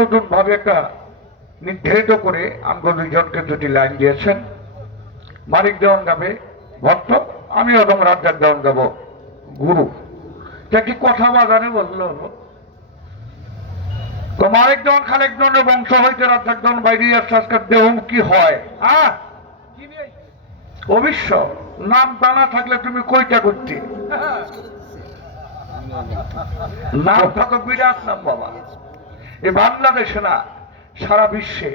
নতুন ভাবে একটা নির্ধারিত করে আমগো দুইজনকে দুটি লাইন দিয়েছেন। মানিক দেওয়ান গাবে ভক্ত, আমি অদম রাজ্জাক দেওয়ান গাব গুরু। কি কথা বাজারে বললো তো মানিক দেওয়ান খালেক দেওয়ানের বংশ হইতে রাজ্জাক দেওয়ান বাইরে আসছে দেহ কি হয়? হ্যাঁ অবশ্য নাম জানা থাকলে তুমি কইটা করতে নাম থাকো বিরাট নাম বাবা। এই বাংলাদেশে না সারা বিশ্বে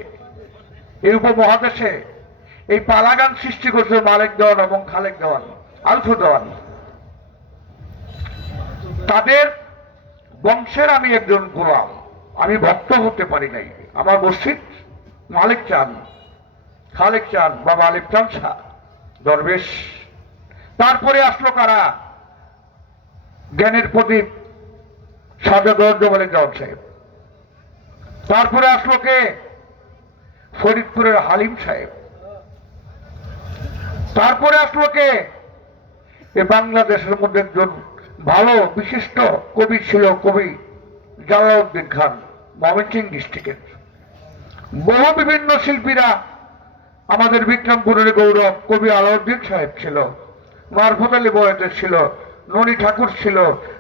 এই উপমহাদেশে এই পালাগান সৃষ্টি করছে মালিক দেওয়ান এবং খালেক দেওয়ান, আলফু দেওয়ান। তাদের বংশের আমি একজন গোলাম, আমি ভক্ত হতে পারি নাই। আমার মসজিদ মালিক চান, খালেক চান, বাবা আলিফ চান শাহ দরবেশ। তারপরে আসলো কারা? জ্ঞানের প্রদীপ সাজাদ মালিক দেওয়ান সাহেব। তারপরে আসলো কে? ফরিদপুরের হালিম সাহেব। তারপরে আসলো কে? এ বাংলাদেশের মধ্যে একজন ভালো বিশিষ্ট কবি ছিল, কবি জালালউদ্দিন খান, ময়মনসিংহ ডিস্ট্রিক্টের। বহু বিভিন্ন শিল্পীরা, আমাদের বিক্রমপুরের গৌরব কবি আলাউদ্দিন সাহেব ছিল, মারফত আলী বয়াতের ছিল, ননী ঠাকুর ছিল।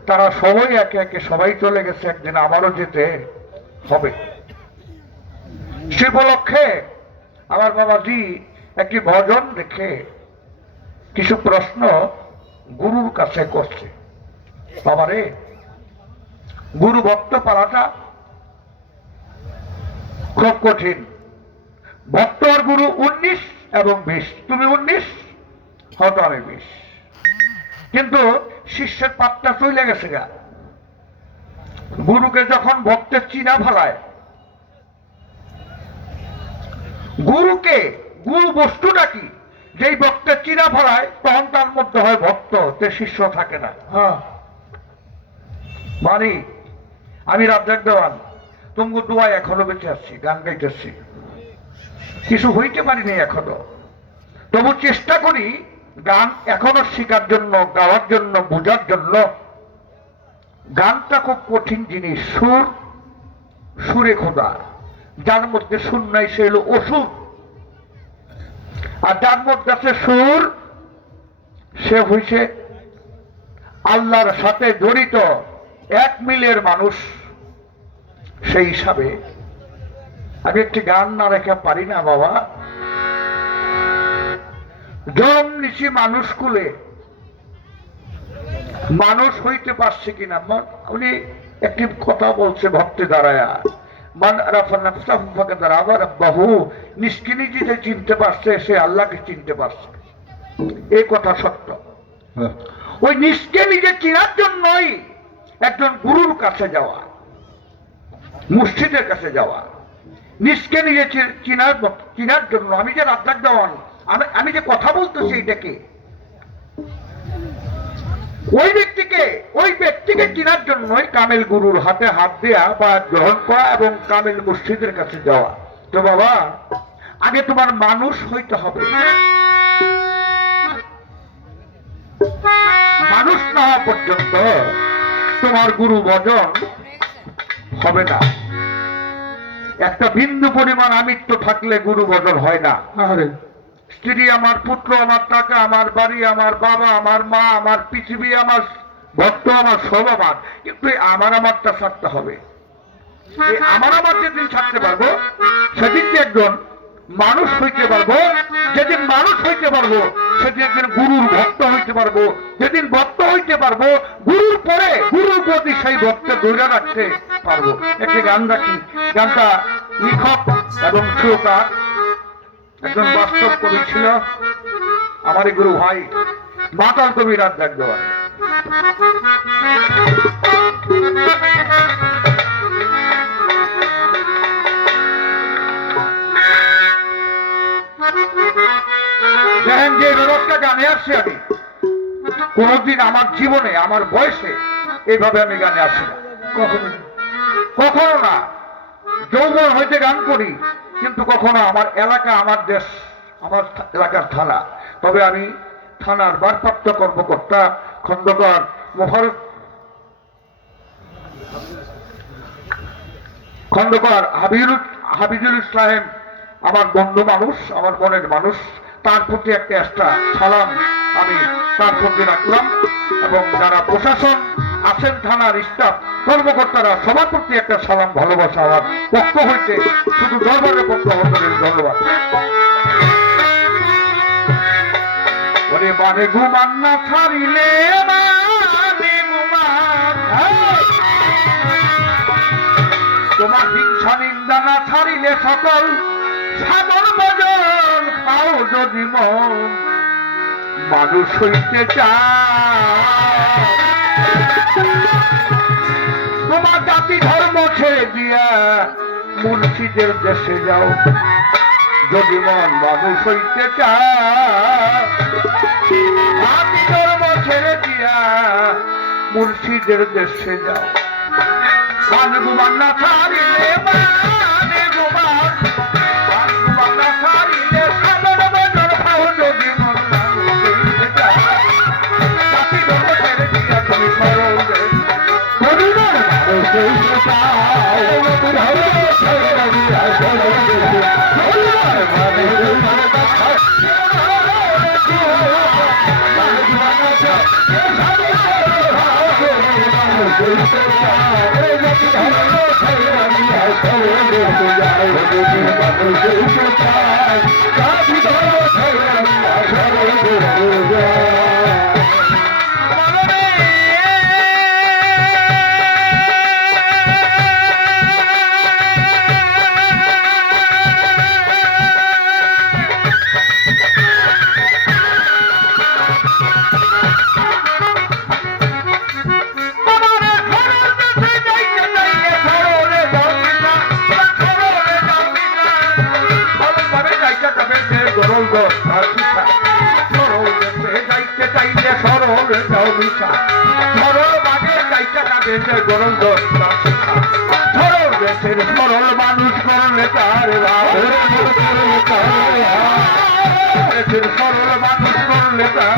তারা সবাই একে একে সবাই চলে গেছে, একদিন আমারও যেতে হবে। সে উপলক্ষে আমার বাবাজি একটি ভজন দেখে কিছু প্রশ্ন গুরুর কাছে করছে। বাবারে, গুরু ভক্ত পালাটা খুব কঠিন। ভক্ত আর গুরু 19 এবং 20। তুমি 19, হয়তো আমি 20। কিন্তু শিষ্যের পাতটা চলে গেছে গা। গুরুকে যখন ভক্তের চিনা ফেলায়, গুরুকে, গুরু বস্তুটা কি, যেই ভক্তের চিনা ফেলায় তখন তার মধ্যে হয় ভক্ত, তে শিষ্য থাকে না। হ্যাঁ মানে আমি রাজ্জাক দেওয়ান তোমাকে দোয়া এখনো বেঁচে আসছি, গান গাইতেছি, কিছু হইতে পারিনি এখনো। তবু চেষ্টা করি গান এখনো শেখার জন্য, গাওয়ার জন্য, বোঝার জন্য। গানটা খুব কঠিন জিনিস। সুর, সুরে খোদা। যার মধ্যে সুর নাই সে হলো অসুর, আর যার মধ্যে আছে সুর সে হইছে আল্লাহর সাথে জড়িত, এক মিলের মানুষ। সেই হিসাবে আমি একটি গান না রেখে পারি না বাবা। জন্ম নিছি মানুষ কুলে, মানুষ হইতে পারছে কিনা। উনি একটি কথা বলছে ভক্তি দাঁড়ায়া, নিজকে নিজে যে চিনতে পারছে সে আল্লাহকে চিনতে পারছে। এই কথা সত্য। ওই নিজকে নিজে চিনার জন্যই একজন গুরুর কাছে যাওয়া, মুর্শিদের কাছে যাওয়া। নিজকে নিজে চিনার জন্য আমি যে রাজ্জাক দেওয়ান, আমি যে কথা বলতেছি এটাকে, ওই ব্যক্তিকে চিনার জন্যই কামেল গুরুর হাতে হাত দেয়া বা গ্রহণ করা এবং কামেল মুর্শিদের কাছে যাওয়া। তো বাবা, আগে তোমার মানুষ হইতে হবে। মানুষ না হওয়া পর্যন্ত তোমার গুরু ভজন হবে না। একটা বিন্দু পরিমাণ আমিত্ব থাকলে গুরু ভজন হয় না। স্ত্রী আমার, পুত্র আমার, টাকা আমার, বাড়ি আমার, বাবা আমার, মা আমার, পৃথিবী আমার, ভক্ত আমার, সব আমার। কিন্তু আমারটা ছাড়তে হবে। এই আমার যেদিন ছাড়তে পারবো সেদিন একজন মানুষ হইতে পারবো। যেদিন মানুষ হইতে পারবো সেদিন একদিন গুরুর ভক্ত হইতে পারবো। যেদিন ভক্ত হইতে পারবো, গুরুর পরে গুরুর প্রতি সেই ভক্ত ধরে রাখতে পারবো। একটি গান রাখি। গানটা লেখক এবং সুরকার একজন বাস্তব কবি ছিল, আমারই গুরু ভাই মাতাল কবি রাজ্জাক দেওয়ান। দেখেন যে রোগটা গানে আসছি আমি, কোনদিন আমার জীবনে, আমার বয়সে এইভাবে আমি গানে আসি না, কখনো না। যৌবন হইতে গান করি, কিন্তু কখনো আমার এলাকা, আমার দেশ, আমার এলাকার থানা। তবে আমি থানার ভারপ্রাপ্ত কর্মকর্তা খন্দকার মোফারুক খন্দকার হাবিজুল ইসলাম আমার বন্ধু মানুষ, আমার মনের মানুষ, তার প্রতি একটা এক্সট্রা সালাম আমি তার প্রতি রাখলাম। এবং যারা প্রশাসন আছেন, থানার স্টাফ কর্মকর্তারা, সবার প্রতি একটা সালাম ভালোবাসা আমার পক্ষ হইতে, শুধু দরবারের পক্ষ হতে ধন্যবাদ। ওরে মানে ঘুমান না ছাড়িলে, মানে ঘুমান, তোমার হিংসা নিন্দা না ছাড়িলে সকল সাগর বজন পাও যদি মন মানুষ হইতে চায়। তোমার জাতি ধর্ম ছেড়ে দিয়া মুর্শিদের দেশে যাও যদি মন মানুষ হইতে চায়। জাতি ধর্ম ছেড়ে দিয়া মুর্শিদের দেশে যাও। মানে ঘুমান না ছাড়িলে, মানে ঘুমান, মানে ঘুমান না ছাড়িলে সাগর বজন পাও যদি মন মানুষ হইতে চায়। জাতি ধর্ম ছেড়ে দিয়া তুমি সরল দেশ সরল মানুষ করলে তার সরল মানুষ করলে তার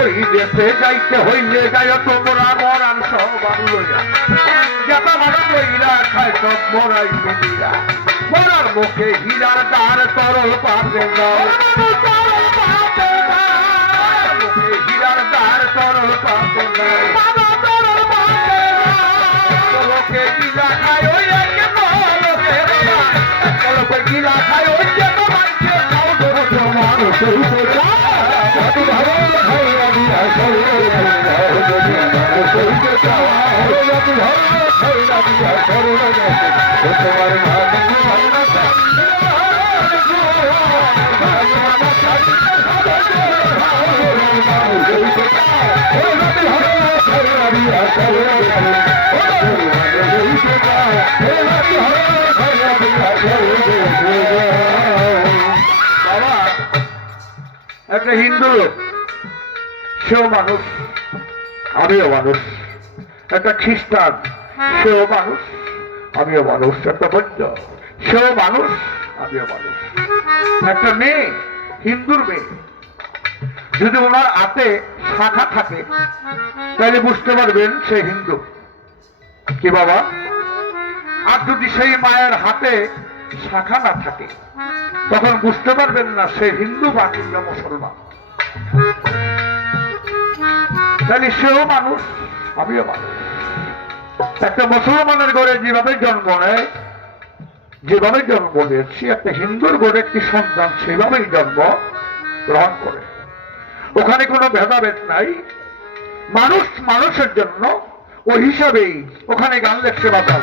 ওই দেশে যাইতে হইলে যায় তোমরা মরান সবার লইয়া, যেটা মানুষ লইরা খায় সব মরাই মিলিয়া। মরার মুখে হীরার দ্বার তরল পাতে দাও, মুখে হীরার দ্বার তরল পাতে দাও। লোকে গিলা খায় ওই লোকে গিলা খায় ওই মানুষ একটা হিন্দু লোক, সেও মানুষ, আমিও মানুষ। একটা খ্রিস্টান, সেও মানুষ, আমিও মানুষ। একটা বৌদ্ধ, সেও মানুষ, আমিও মানুষ। একটা মেয়ে, হিন্দুর মেয়ে, যদি ওনার হাতে শাখা থাকে তাহলে বুঝতে পারবেন সে হিন্দু। কি বাবা? আর যদি সেই মায়ের হাতে শাখা না থাকে তখন বুঝতে পারবেন না সে হিন্দু বা কিংবা মুসলমান। তাহলে সেও মানুষ, আমিও মানুষ। একটা মুসলমানের ঘরে যেভাবে জন্ম নেয়, যেভাবে জন্ম নিয়েছি, একটা হিন্দুর ঘরে একটি সন্তান সেভাবেই জন্ম গ্রহণ করে। ওখানে কোনো ভেদাভেদ নাই, মানুষ মানুষের জন্য ওই হিসাবেই ওখানে গান লেখছে বাতাল।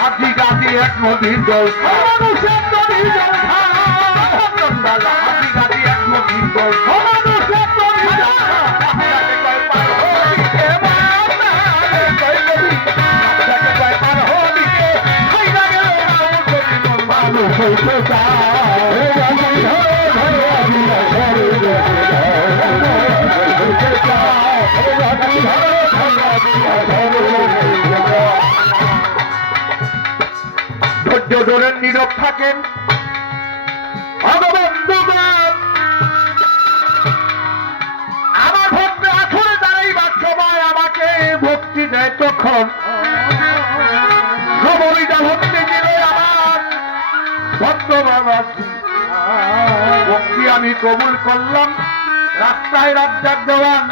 হাতি গাছি এক নদীর জল, মানুষের নদীর জল, হাতি গাছি এক নদীর জল, মানুষের নদীর জল, ধৈর্য ধরেন, নীরব থাকেন। আমার ভক্তি আসলে দাঁড়াইবার সময় আমাকে ভক্তি দেয় তখন নবমীটা ভক্তি দিল আমার ভক্তবান ভক্তি আমি কবুল করলাম। রাস্তায় রাজ্জাক দেওয়ান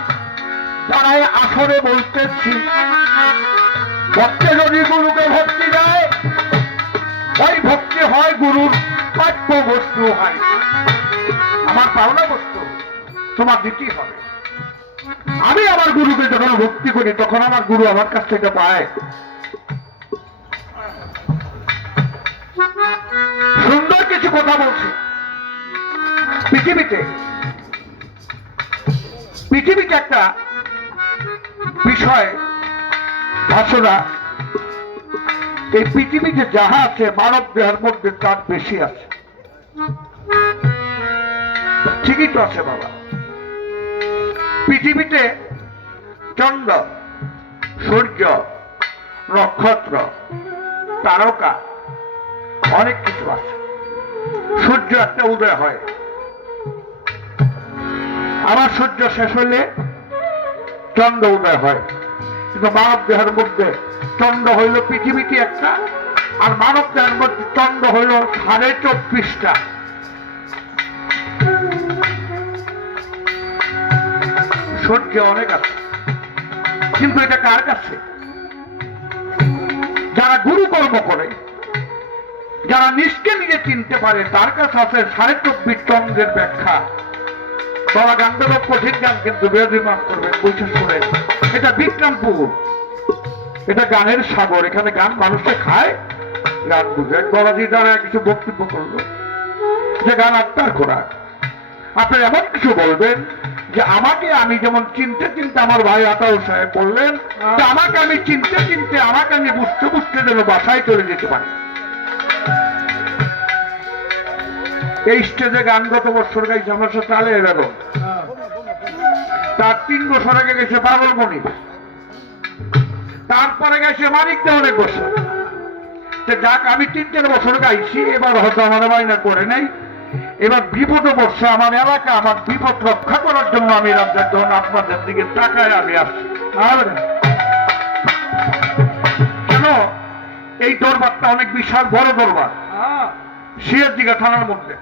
দাঁড়ায় আসরে বলতেছি, ভক্তে যদি গুরুকে ভক্তি দেয় ওই ভক্তি হয় গুরুর প্রাপ্য বস্তু হয়, আমার পাওনা বস্তু তোমার দিতেই হবে। আমি আমার গুরুকে যখন ভক্তি করি তখন আমার গুরু আমার কাছ থেকে পায়। সুন্দর কিছু কথা বলছি। পৃথিবীতে একটা বিষয় ভাষণা, এই পৃথিবীতে যাহা আছে মানব দেহের মধ্যে তার বেশি আছে। ঠিকই তো আছে বাবা। পৃথিবীতে চন্দ্র, সূর্য, নক্ষত্র, তারকা অনেক কিছু আছে। সূর্য একটা উদয় হয়, আমার সূর্য শেষ হলে চন্দ্র উদয় হয়। কিন্তু মানব দেহের মধ্যে চন্দ্র হইল পৃথিবীতে একটা, আর মানব দেহের মধ্যে চন্দ্র হইল 24.5টা। সূর্য অনেক আছে, কিন্তু এটা কার কাছে? যারা গুরু কর্ম করে, যারা নিজকে নিজে চিনতে পারে, তার কাছে আছে 24.5 চন্দ্রের ব্যাখ্যা। বাবা গানটা কঠিন গান, কিন্তু বেদিমান করবেন, বুঝে শুনেন। এটা বিক্রমপুর, এটা গানের সাগর। এখানে গান মানুষে খায়, গান বুঝে। বাবাজি দ্বারা কিছু বক্তব্য করলো যে গান আত্মার খোরাক। আপনি এমন কিছু বলবেন যে আমাকে আমি যেমন চিনতে চিনতে, আমার ভাই আতাউল সাহেব বললেন যে আমাকে আমি চিনতে চিনতে, আমাকে আমি বুঝতে বুঝতে যেন বাসায় চলে যেতে পারি। এই স্টেজে গান গত বছর গাইছে আমার সাথে আলে বেগম, তার 3 বছর আগে গেছে পাগলমণি, তারপরে গেছে মানিক দেওয়ানের বছর। যাক, আমি 3-4 বছর গাইছি, এবার হয়তো আমার বায়না করে নাই। এবার বিপদে বর্ষে আমার এলাকা, আমার বিপদ রক্ষা করার জন্য আমি রাজ্যের ধন আপনাদের দিকে তাকায় আমি আসছি। কেন এই দরবারটা অনেক বিশাল বড় দরবার, সিরাজদিঘা থানার মধ্যে।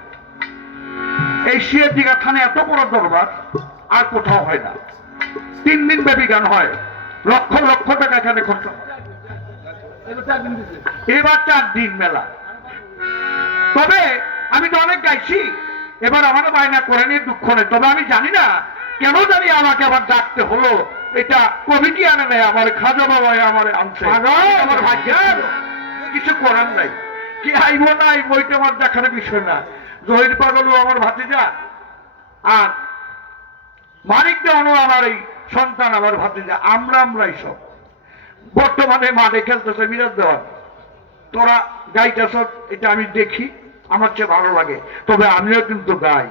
এই সিরাজদিঘা থানা এত বড় দরবার আর কোথাও হয় না। 3 দিন ব্যাপী গান হয়, লক্ষ লক্ষ টাকা এখানে খরচ হয়। এবার 4 দিন মেলা। তবে আমি তো অনেক গাইছি, এবার আমার বায়না করে নিয়ে দুঃখ নেই। তবে আমি জানি না কেন জানি আমাকে আবার ডাকতে হলো। এটা কমিটি আনে নেই, আমার খাজা বাবাই আমার আনছে, আমার ভাগ্য কিছু করার নাই। কি আইব না আইব ওইটা আমার দেখার বিষয় না। জহির পাগলও আমার ভাতিজা, আর মানিক দেওয়ানও আমার এই সন্তান, আমার ভাতিজা। আমরাই সব বর্তমানে মাঠে খেলতেছে মিরাজ দেওয়ান। তোরা গাইতেছ, এটা আমি দেখি, আমার চেয়ে ভালো লাগে। তবে আমিও কিন্তু গাই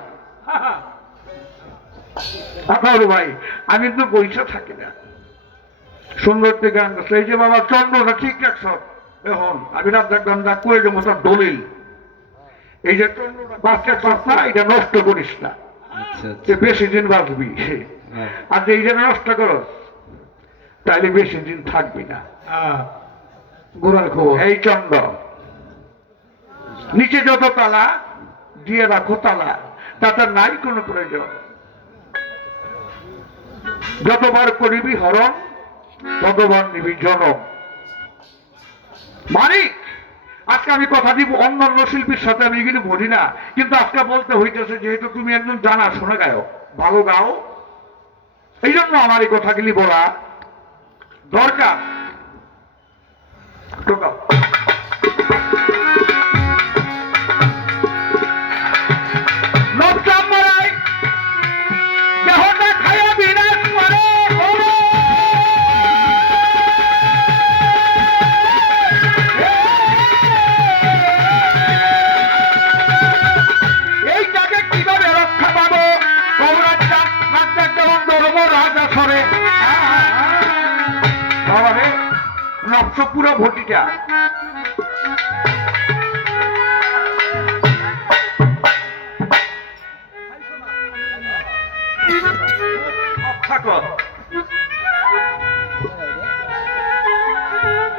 ভাই, আমি তো বইসা থাকি না। সুন্দর গান করছে। এই যে বাবা চন্দ্রটা ঠিক রাখছ, এখন আমি রাজ্জাক গান্ধা করে দেবো তার দলিল। এই যে চন্দ্রটা বাচ্চার বাচ্চা, এটা নষ্ট করিস না, বেশি দিন বাঁচবি। আর যে এইটা নষ্ট করো তাইলে বেশি দিন থাকবি না। এই চন্দ্র নিচে যত তালা দিয়ে রাখো তালা, তাতে নাই কোনো প্রয়োজন। যতবার করিবি হরণ ততবার নিবি জনম। মানিক, আজকে আমি কথা দিব, অন্যান্য শিল্পীর সাথে আমি এগুলো বলি না, কিন্তু আজকে বলতে হইতেছে, যেহেতু তুমি একজন জানা শোনা গায়ক, ভালো গাও, এই জন্য আমার এই কথাগুলি বলা দরকার। পুরো ভর্তিটা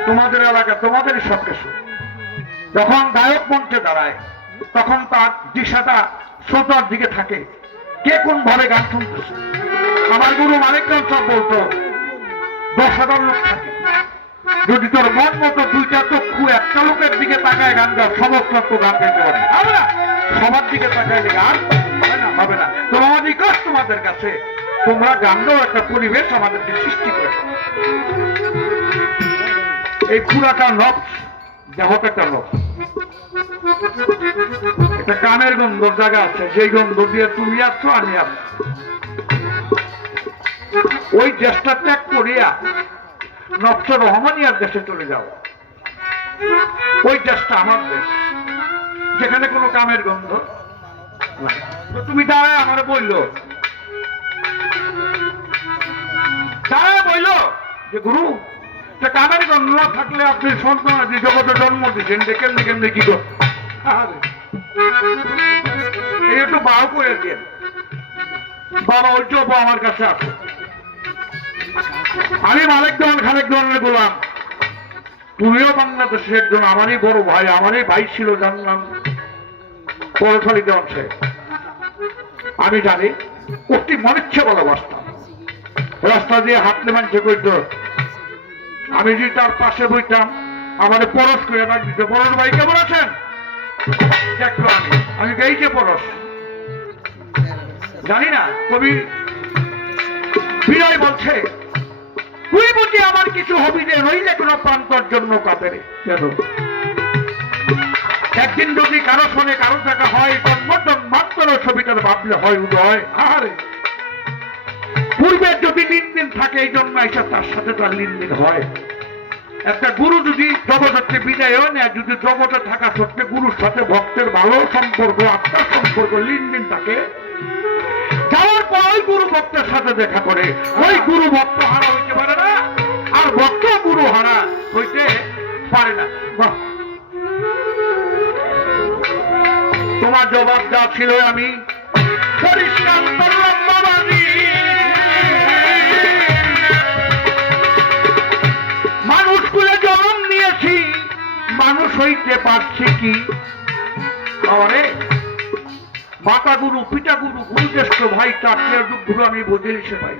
তোমাদের এলাকা, তোমাদেরই সব কিছু। যখন গায়ক মঞ্চে দাঁড়ায় তখন তার দিশাটা শ্রোতার দিকে থাকে, কে কোন ভাবে গান শুনতেছে। আমার গুরু মানিক সব বলতো, 10,000 লোক থাকে, যদি তোর মন মতো 2টা চক্ষু একটা লোকের দিকে তাকায় গান গাও, সমস্ত গান গাইতে পারে। আমরা সবার দিকে তাকাইলে গান হবে না। তোমার রিকোয়েস্ট তোমাদের কাছে, তোমরা গান গাও, একটা পরিবেশ আমাদেরকে সৃষ্টি করে। এই পুরাটা নবস, দেহটা একটা নবস, একটা কানের গন্ধর জায়গা আছে, যেই গন্ধ দিয়ে তুমি আসছো আমি আসছি। ওই দেশটা ত্যাগ করিয়া নবস রহমানিয়ার দেশে চলে যাও। ওই দেশটা আমার দেশ, যেখানে কোনো কামের গন্ধ। তো তুমি দাঁড়ায় আমার বললো, দাঁড়ায় বললো যে গুরু, কামের গন্ধ থাকলে আপনি সন্তান জগতে জন্ম দিচ্ছেন, দেখেন দেখেন দেখি গো, এই একটু বাউ করে দিয়ে বাবা ওই চোপ আমার কাছে আছে। আমি মালিক দেওয়ান খালেক দেওয়ানের গোলাম, তুমিও বাংলাদেশের একজন আমারই বড় ভাই, আমারই ভাই ছিল, জানলাম পরখালি দেওয়ান সে। আমি জানি অতি মনিচ্ছে ভালোবাসতাম, রাস্তা দিয়ে হাঁটলে মানুষে কইত, আমি যদি তার পাশে বইতাম আমার পরশ করে ডাক দিত, পরশ ভাই কেমন আছেন? দেখলো আমি গাইছে পরশ। জানি না কবি বিনয় বলছে, তুই বুঝি আমার কিছু হবি রে, রইলে কোনো প্রান্তর জন্য কাপেরে। একদিন যদি কারো শোনে কারো দেখা হয়, মাত্র ছবিটার ভাবলে হয় উদয়। আরে পূর্বের যদি লিনদিন থাকে, এই জন্য এসে তার সাথে তার লিনদিন হয়। একটা গুরু যদি জগতে বিদায় হয় না, যদি জগতে থাকা সত্ত্বে গুরুর সাথে ভক্তের ভালো সম্পর্ক, আত্মার সম্পর্ক লিনদিন থাকে, যাওয়ার পর ওই গুরু ভক্তের সাথে দেখা করে। ওই গুরু ভক্ত হারা হইতে পারে না, আর ভক্ত গুরু হারা হইতে পারে না। তোমার জবাব যা ছিল আমি পরিষ্কার করলাম বাবাজি। মানুষ কুলে জন্ম নিয়েছি, মানুষ হইতে পারছি কি? আরে মাতা গুরু, পিতা গুরু, গুরুজ্যেষ্ঠ ভাই, তার গুরু আমি বুঝে এসে পাই।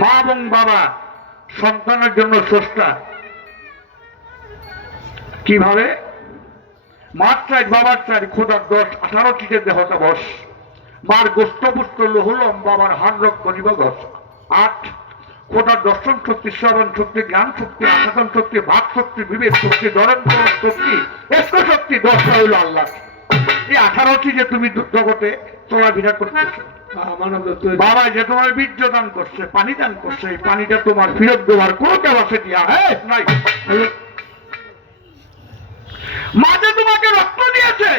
মা এবং বাবা সন্তানের জন্য স্রষ্টা। কিভাবে? মার চাই, বাবার চাই, খোদার 10-18টিতে দেহটা বস। মার গোষ্ঠপুষ্ট লহুলম, বাবার হার রক্ত নিবগস। 8 খোদার দর্শন শক্তি, শ্রবণ শক্তি, জ্ঞান শক্তি, আসাধন শক্তি, ভাগ শক্তি, বিবেক শক্তি, দরেন্দ্র শক্তি, এষ্ট শক্তি, 10টা হইল আল্লাহ। এই 18টি যে তুমি জগতে চলাফেরা করতেছো, বাবা যে তোমার বীর্য দান করছে, পানি দান করছে, এই পানিটা তোমার ফেরত দেওয়ার কোনো ক্যাপাসিটি নাই। মাঝে তোমাকে রক্ত দিয়েছে,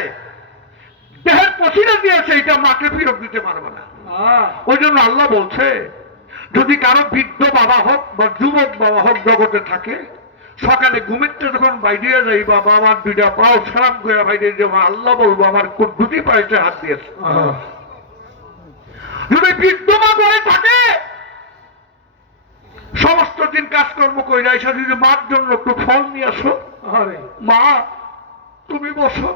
দেহের পশিনা দিয়েছে, এটা মাকে ফেরত দিতে পারবে না। ওই জন্য আল্লাহ বলছে, যদি কারো বৃদ্ধ বাবা হোক বা যুবক বাবা হোক জগতে থাকে, সকালে ঘুমেরটা যখন বাইরে যাই বা বাবার 2টা পাও সারাম করে বাইরে যাবো, আল্লাহ বলবো আমার 2টি পায়েতে হাত দিয়েছে। যদি বৃদ্ধ মা করে থাকে, সমস্ত দিন কাজকর্ম করে যায়, যদি মার জন্য একটু ফল নিয়ে আসো, মা তুমি বসো,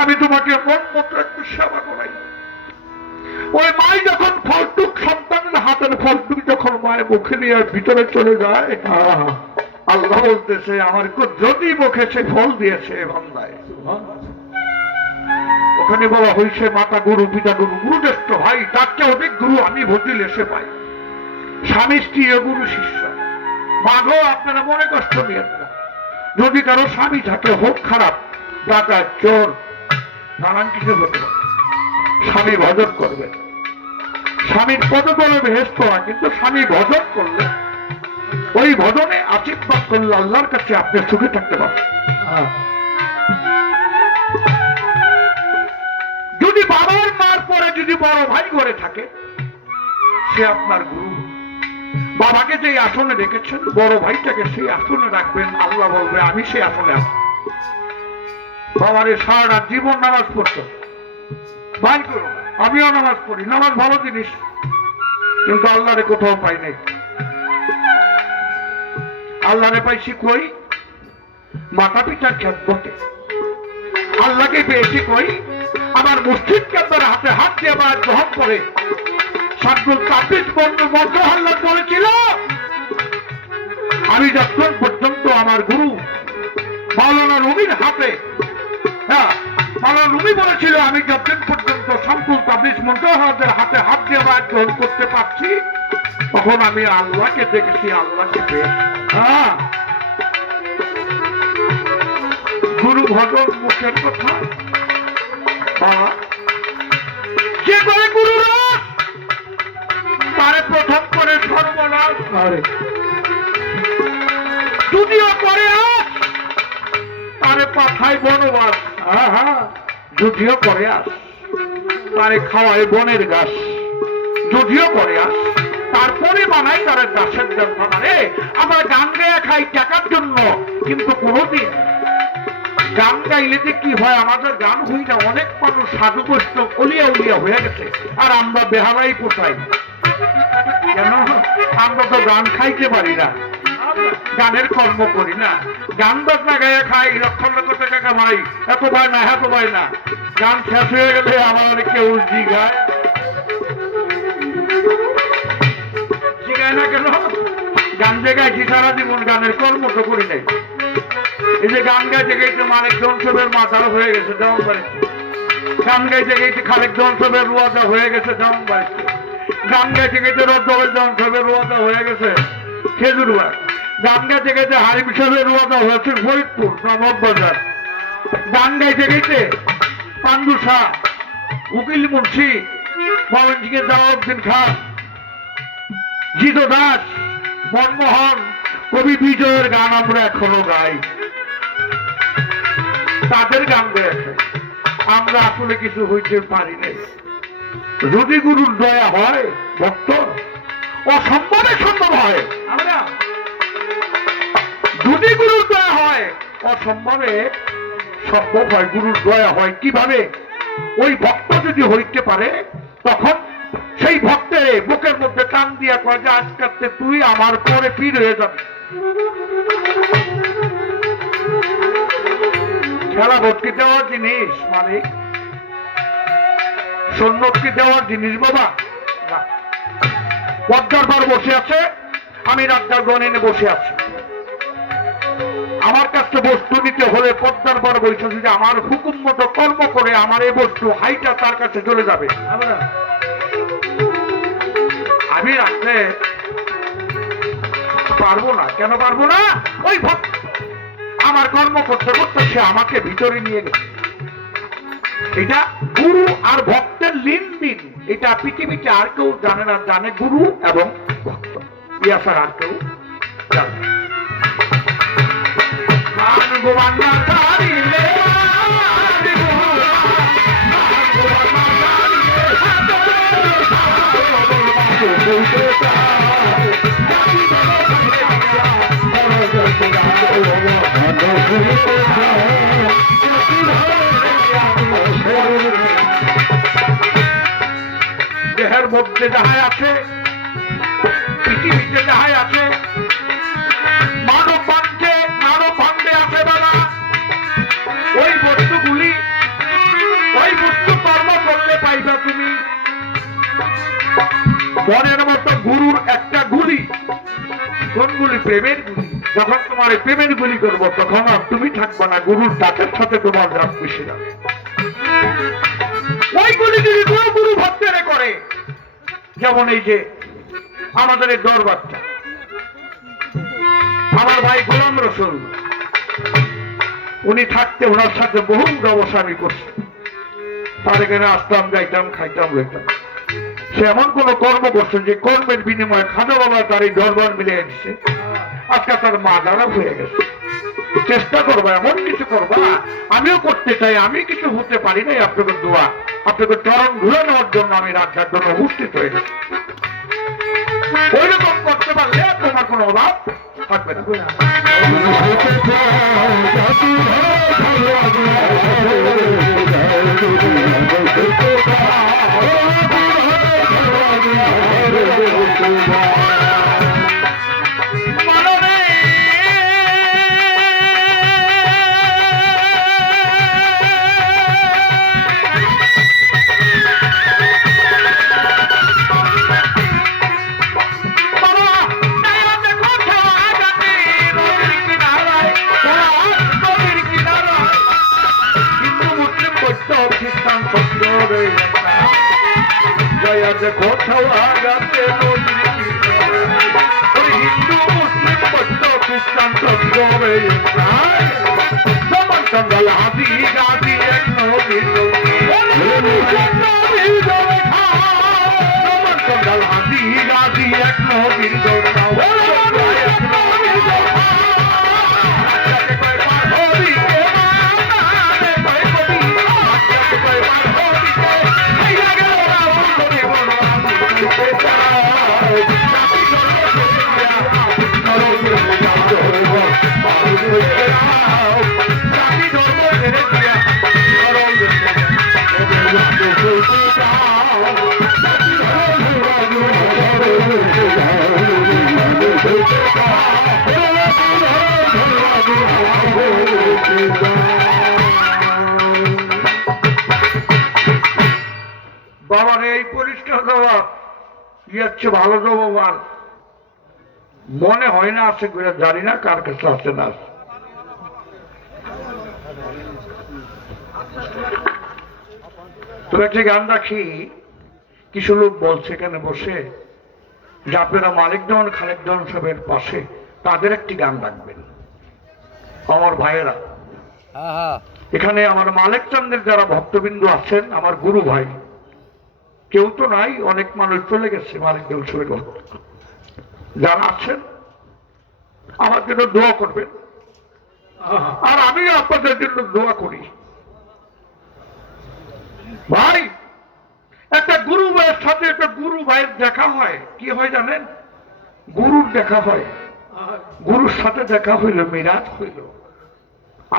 আমি তোমাকে মন মতো একটু সেবা করাই। ওই মাই যখন ফলটুক, সন্তানের হাতের ফলটুক যখন মায়ের মুখে নিয়ে ভিতরে চলে যায়, আল্লাহ বলতেছে আমার যদি মুখে সে ফল দিয়েছে বান্দায়। ওখানে বলা হয়েছে মাতা গুরু, পিতা গুরু, গুরুজ্যেষ্ঠ ভাই, তার চেয়ে অধিক গুরু আমি ভর্তি এসে পাই। স্বামী স্ত্রী গুরু শিষ্য। মাঘও আপনারা মনে কষ্ট নিয়ে না। যদি কারো স্বামী থাকে, হোক খারাপ, ডাকাত, চোর, নানান কিছু হতে পারে, স্বামী ভজন করবে। স্বামীর পদতলে বেহেশত হয়, কিন্তু স্বামী ভজন করলে, ওই ভজনে আশীর্বাদ করলে আল্লাহর কাছে আপনি সুখে থাকতে পারবেন। যদি বাবার মার পরে যদি বড় ভাই করে থাকে, সে আপনার গুরু। বাবাকে যে আসনে রেখেছেন, বড় ভাইটাকে সেই আসনে রাখবেন। আল্লাহ বলবে আমি সেই আসনে আছি। বাবারে সারা জীবন নামাজ পড়তো, ভাই করো, আমিও নামাজ পড়ি, নামাজ ভালো জিনিস, কিন্তু আল্লাহরে কোথাও পাই নাই। আল্লাহরে পাইছি কই? মাতা পিতার খেদমতে। আল্লাহকে পেয়েছি কই? আমার মসজিদ কেন্দ্রের হাতে হাত দিয়ে আমার গ্রহণ করে। সাদুল তাবিজ বন্ধু মন্ত্র আল্লাহ বলেছিল, আমি যতক্ষণ পর্যন্ত আমার গুরু মাওলানা রুমির হাতে, মাওলানা রুমি বলেছিল আমি যতক্ষণ পর্যন্ত সাদুল তাবিজ মন্ত্র হাতে হাত দিয়ে আমার গ্রহণ করতে পারছি, তখন আমি আল্লাহকে দেখেছি, আল্লাহকে পেয়েছি। গুরু ভজন মুখের কথা, যে করে গুরু রস তারে প্রথম করে সর্বনাশ, যদিও করে আস তারে পাঠায় বনবাস। যদিও করে আস তারে খাওয়ায় বনের গাছ, যদিও করে আস তারপরে বানায় তারা গাছের জন্য। রে আমরা গান গায়া খাই টাকার জন্য, কিন্তু কোনোদিন গান গাইলে যে কি হয়, আমাদের গান হই না। অনেক মানুষ সাধু বৈষ্ণব অলিয়া উলিয়া হয়ে গেছে, আর আমরা বেহালাই পোষাই। কেন? আমরা তো গান খাইতে পারি না, গানের কর্ম করি না। গান বাজনা গায়ে খাই, লক্ষ লক্ষ টাকা কামাই, এত ভাই না এত ভাই না। গান শেষ হয়ে গেলে আমার কেউ জিগায়, জিগায় না কেন? গান যে গাইছি সারা জীবন, গানের কর্ম তো করি নাই। এই যে গান গাইতে গাইতে মানিক জনসবের মাথার হয়ে গেছে যেমন বাড়িতে, গান গাইতে গাইতে খালেক জনসবের রুয়াদা হয়ে গেছে যেমন বাড়িতে, গান গাইতে গাইতে রদ্দবের জনসবের রুয়াদা হয়ে গেছে খেজুরবাগ, গান গাইতে গাইতে হারিম সাহেবের রুয়াদা হয়েছে ফরিদপুর নবাব বাজার, গান গাইতে গাইতে পান্ডু শাহ, উকিল মুন্সি, ময়মনসিংহের জালালউদ্দিন খান, জিতো দাস, মনমোহন, কবি বিজয়ের গান আমরা এখনো গাই, তাদের গান গেয়েছে। আমরা আসলে কিছু হইতে পারি নাই। যদি গুরুর দয়া হয় ভক্ত অসম্ভবে সম্ভব হয়। আমরা যদি গুরুর দয়া হয় অসম্ভবে সম্ভব হয়। গুরুর দয়া হয় কিভাবে? ওই ভক্ত যদি হইতে পারে তখন সেই ভক্তের বুকের মধ্যে টান দিয়া কয় যে আজকাতে তুই আমার পরে পীর হয়ে যাবে। খেলা ভর্তি দেওয়ার জিনিস মানে সন্ন্যতকে দেওয়ার জিনিস বাবা। পদ্মার পার বসে আছে, আমি রাজ্জার গণিনে বসে আছি। আমার কাছে বস্তু নিতে হলে পদ্মার পার বসে যদি আমার হুকুম মতো কর্ম করে আমার এই বস্তু হাইটা তার কাছে চলে যাবে। আমি রাখতে পারবো না। কেন পারবো না? ওই ভক্ত আমার কর্ম করতে করতে সে আমাকে ভিতরে নিয়ে গেছে। এটা গুরু আর ভক্তের লেনদেন। এটা পৃথিবীতে আর কেউ জানে না, জানে গুরু এবং ভক্ত। ইয়া স্যার আর কেউ জানে না। দেহের মধ্যে যাহাই আছে, পৃথিবীতে যাহাই আছে, মানব ভাণ্ডে আছে বাবা। ওই বস্তুগুলি, ওই বস্তু কর্ম করলে পাইবা তুমি। মনের মতো গুরুর একটা গুলি। কোন গুলি? প্রেমের গুলি। যখন তোমার এই প্রেমের গুলি করবো তখন আর তুমি থাকবা না, গুরুর ডাকের সাথে তোমার রাত মিশে যাবে। ওই গুলি যদি কোনো গুরু ভক্তের করে, যেমন এই যে আমাদের এই দরবারটা, আমার ভাই গোলাম রসুল, উনি থাকতে ওনার সাথে বহু ব্যবসা আমি করছি। তার এখানে আসতাম, যাইতাম, খাইতাম, লইতাম। সে এমন কোন কর্ম করছে যে কর্মের বিনিময়ে খাজা বাবা তার এই দরবার মিলিয়ে দিচ্ছে। আজকে তার মা দ্বারা হয়ে গেছে। চেষ্টা করবো, এমন কিছু করবা। আমিও করতে চাই, আমি কিছু হতে পারি নাই। আপনাকে দোয়া, আপনাকে চরণ ধুলে নেওয়ার জন্য আমি রাজ্জার জন্য উপস্থিত হয়ে গেছি। ওই রকম করতে পারলে তোমার কোনো অভাব থাকবে না। কোথাও আগাতে হিন্দু মুসলিম বৌদ্ধ খ্রিস্টান সমান্তরাল হাতি গাদি এক নদীর সমান্তরাল হাতি গাদি এক নদীর বাবার এই পরিষ্কার দেওয়া ইয়ার চেয়ে ভালো দেবো বার মনে হয় না আছে, জানি না কার কাছে আছে না। তবে একটা গান রাখি, কিছু লোক বলছে এখানে বসে যে আপনারা মালিক দেওয়ান খালেক দেওয়ান সবের পাশে তাদের একটি গান রাখবেন। আমার ভাইয়েরা, এখানে আমার মালিক চন্দ্রের যারা ভক্তবিন্দু আছেন, আমার গুরু ভাই, কেউ তো নাই, অনেক মানুষ চলে গেছে মালিক দেওয়ান সবের ভক্ত। যারা আছেন আমার জন্য দোয়া করবেন, আর আমি আপনাদের জন্য দোয়া করি। ভাই, একটা গুরু ভাইয়ের সাথে একটা গুরু ভাইয়ের দেখা হয়, কি হয় জানেন? গুরুর দেখা হয়। গুরুর সাথে দেখা হইল, মিরাজ হইল।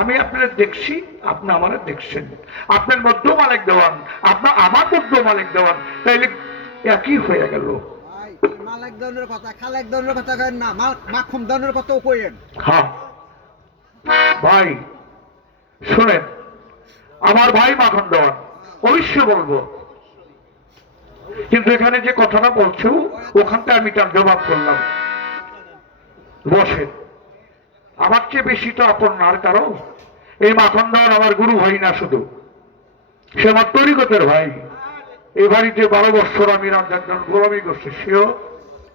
আমি আপনার দেখছি, আপনি আমার দেখছেন, আপনার মধ্য মালিক দেওয়ান, আপনার আমার মধ্য মালিক দেওয়ান, তাইলে একই হয়ে গেল। মালিক দেওয়ানের কথা, খালেক দেওয়ানের কথা কেন না, মাখুম দেওয়ানের কথাও কইেন। হ্যাঁ ভাই শুনেন, আমার ভাই মাখন দেওয়ান, অবশ্যই বলবো, কিন্তু এখানে যে কথাটা বলছো ওখানটা আমি তার জবাব করলাম। বসেন, আমার চেয়ে বেশি তো আপন আর কারো। এই মাখন দেওয়ান আমার গুরু ভাই না শুধু, সে আমার তরিকতের ভাই। এই বাড়িতে 12 বছর আমি একজন গোলামি করছি, সেও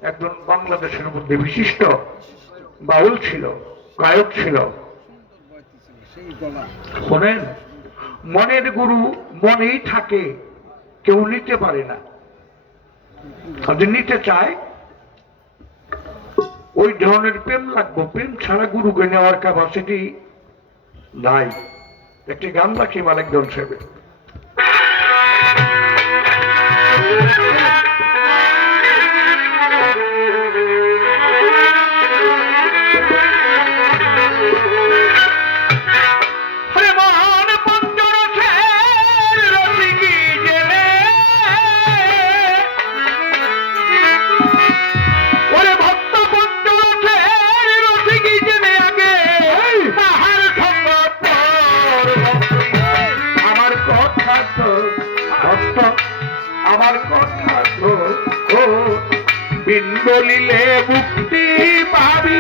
একজন বাংলাদেশের মধ্যে বিশিষ্ট বাউল ছিল, গায়ক ছিল। শোনেন, মনের গুরু মনেই থাকে, কেউ নিতে পারে না। যদি নিতে চায় ওই ধরনের প্রেম লাগবে, প্রেম ছাড়া গুরুকে নেওয়ার ক্যাপাসিটি নাই। একটি গান রাখি মালিক দল সাহেব। আমার কথা তো বিন্দলিলে মুক্তি পাবি,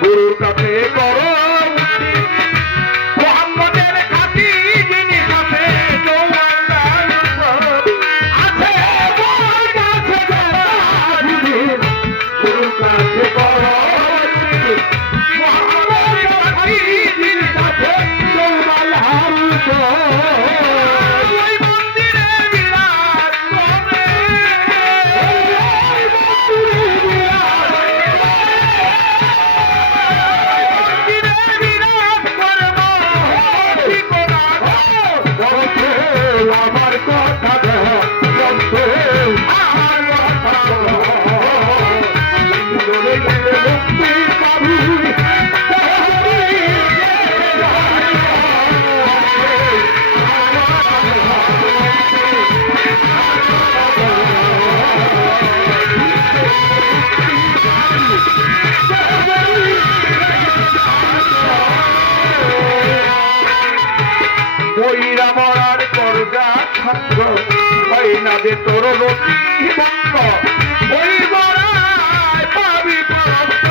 গুরুর কাছে করো মোহাম্মদের খাতি জিনিস আছে, গুরুর কাছে করো মোহাম্মদের খাতি জিনিস আছে, আমার কথা বইরা মরার করগা ছন্দ হয় না যে তোর রতি বন্ধ, ওই মরায় পাবি পরন্ত।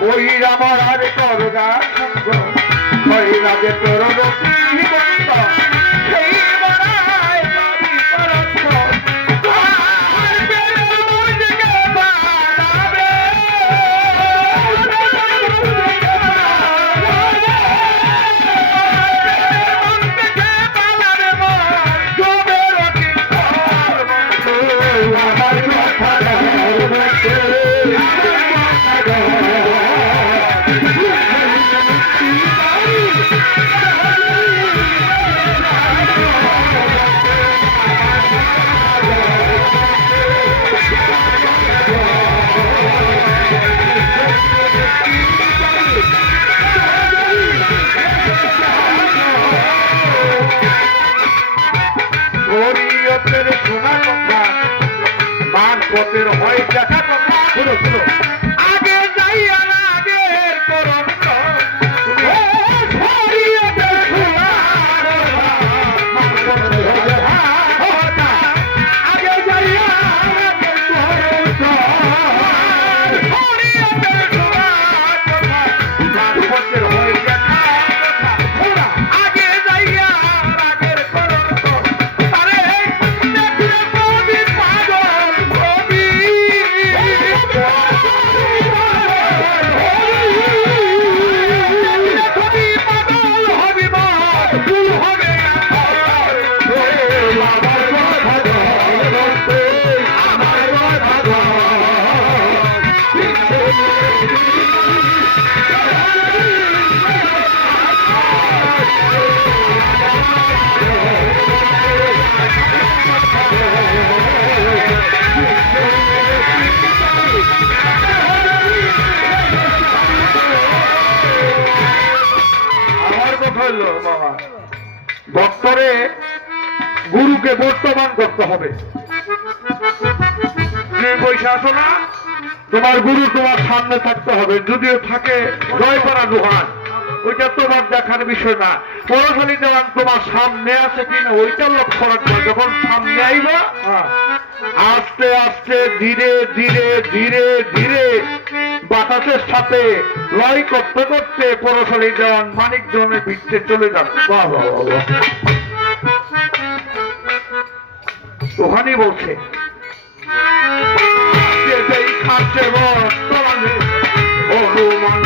বইরা মরার করগা ছন্দ হয় না যে তোর রতি বন্ধ, সেই মরায় পাবি পরন্ত। ভক্তরে গুরুকে বর্তমান করতে হবে। তুমি পয়সা আসো না, তোমার গুরু তোমার সামনে থাকতে হবে, যদিও থাকে জয় করা দোহান, ওইটা তোমার দেখার বিষয় না। পরশালী দেওয়ান তোমার সামনে আছে কিনা ওইটা লক্ষ্য রাখবে। যখন সামনে আইবা আস্তে আস্তে ধীরে ধীরে ধীরে ধীরে বাতাসের সাথে লয় করতে করতে পরশালী দেওয়ান মানিক দেওয়ানের ভিড়তে চলে যাবে। বাহ বাহ বাহ। ওখানেই বলছে খাচ্ছে বর্তমানে অনুমান